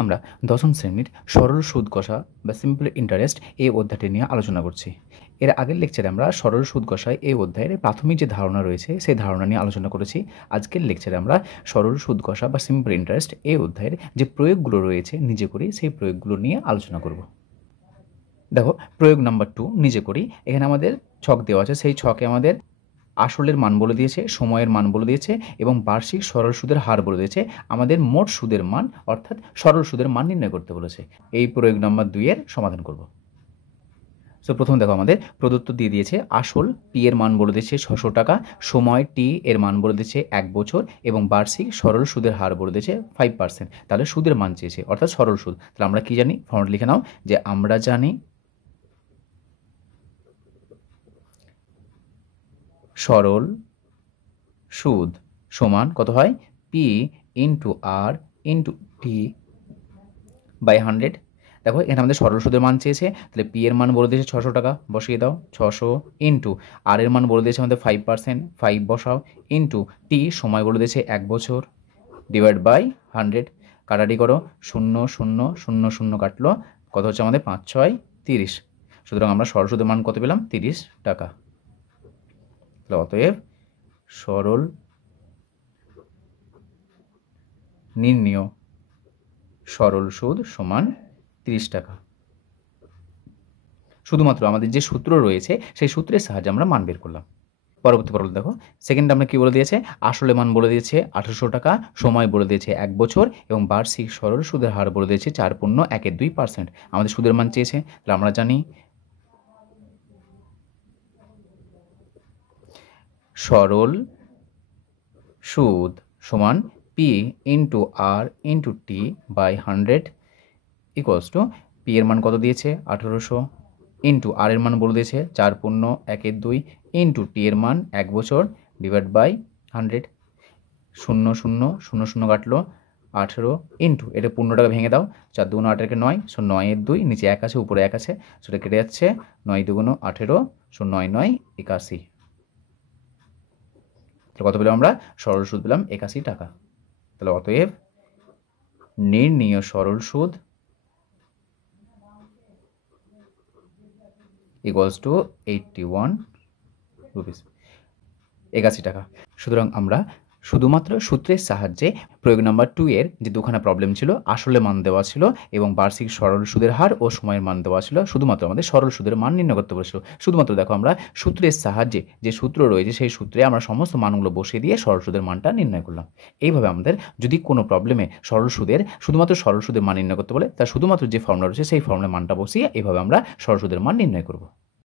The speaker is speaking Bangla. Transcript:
আমরা দশম শ্রেণীর সরল সুদ কষা বা সিম্পল ইন্টারেস্ট এই অধ্যায়টি নিয়ে আলোচনা করছি। এর আগের লেকচারে আমরা সরল সুদ কষায় এই অধ্যায়ের প্রাথমিক যে ধারণা রয়েছে সেই ধারণা নিয়ে আলোচনা করেছি। আজকের লেকচারে আমরা সরল সুদ কষা বা সিম্পল ইন্টারেস্ট এই অধ্যায়ের যে প্রয়োগগুলো রয়েছে নিজে করি সেই প্রয়োগগুলো নিয়ে আলোচনা করব। দেখো, প্রয়োগ নাম্বার 2 নিজে করি। এখানে আমাদের ছক দেওয়া আছে, সেই ছকে আমাদের আসলের মান বলে দিয়েছে, সময়ের মান বলে দিয়েছে এবং বার্ষিক সরল সুদের হার বলে দিয়েছে। আমাদের মোট সুদের মান অর্থাৎ সরল সুদের মান নির্ণয় করতে বলেছে। এই প্রয়োগ নাম্বার 2 এর সমাধান করব। সো প্রথম দেখো, আমাদের প্রদত্ত দিয়ে দিয়েছে আসল পি এর মান বলে দিয়েছে 600 টাকা, সময় টি এর মান বলে দিয়েছে 1 বছর এবং বার্ষিক সরল সুদের হার বলে দিয়েছে 5%। তাহলে সুদের মান চেয়েছে অর্থাৎ সরল সুদ। তাহলে আমরা কি জানি, ফর্মুলা লিখে নাও যে আমরা জানি সরল সুদ সমান কত হয়, P into R into T by 100। দেখো, এখানে আমাদের সরল সুদের মান চেয়েছে, তাহলে পি এর মান বলে দিয়েছে 600 টাকা, বসিয়ে দাও 600, ইন্টু আর এর মান বলে দিয়েছে আমাদের 5%, 5 বসাও, ইন্টু টি সময় বলে দিয়েছে 1 বছর, ডিভাইড বাই 100। কাটাটি করো, 0 0 0 0 কাটলো, কত হচ্ছে আমাদের 5 6 30। সুতরাং আমরা সরল সুদের মান কত পেলাম, 30 টাকা। তাহলে অতএব সরল নির্ণেয় সরল সুদ সমান 30 টাকা। শুধুমাত্র আমাদের যে সূত্র রয়েছে সেই সূত্রের সাহায্যে আমরা মান বের করলাম। পরবর্তী পর্ব দেখো, সেকেন্ড আমরা কি বলে দিয়েছে, আসলে মান বলে দিয়েছে 1800 টাকা, সময় বলে দিয়েছে 1 বছর এবং বার্ষিক সরল সুদের হার বলে দিয়েছে 4.12%। আমাদের সুদের মান চেয়েছে, তাহলে আমরা জানি সরল সুদ সমান P into R into T by 100 equals to P এর মান কত দিয়েছে 1800, ইন্টু আর এর মান বলে দিয়েছে 4.12 ইন্টু টি এর মান 1 বছর, ডিভাইড বাই 100। 0 0 0 0 কাটলো, 18 ইন্টু এটা 15 টাকা ভেঙে দাও, 4 2 8 একে 9, 9 এর 2, নিচে 1 আছে উপরে 1 আছে, সেটা কেটে যাচ্ছে, 9 2 18, 9 9 81। তাহলে কত পেলাম আমরা, সরল সুদ পেলাম 81 টাকা। তাহলে অতএব নির্ণেয় সরল সুদ ইকুয়ালস টু 81 রুপিস, 81 টাকা। সুতরাং আমরা শুধুমাত্র সূত্রের সাহায্যে প্রয়োগ নাম্বার 2 এর যে দুখানা প্রবলেম ছিল, আসলে মান দেওয়া ছিল এবং বার্ষিক সরল সুদের হার ও সময়ের মান দেওয়া ছিল, শুধুমাত্র আমাদের সরল সুদের মান নির্ণয় করতে বলেছিল। শুধুমাত্র দেখো, আমরা সূত্রের সাহায্যে যে সূত্র রয়েছে সেই সূত্রে আমরা সমস্ত মানগুলো বসিয়ে দিয়ে সরল সুদের মানটা নির্ণয় করলাম। এইভাবে আমাদের যদি কোনো প্রবলেমে শুধুমাত্র সরল সুদের মান নির্ণয় করতে বলে, তার শুধুমাত্র যে ফর্মুলা রয়েছে সেই ফর্মুলার মানটা বসিয়ে এইভাবে আমরা সরল সুদের মান নির্ণয় করব।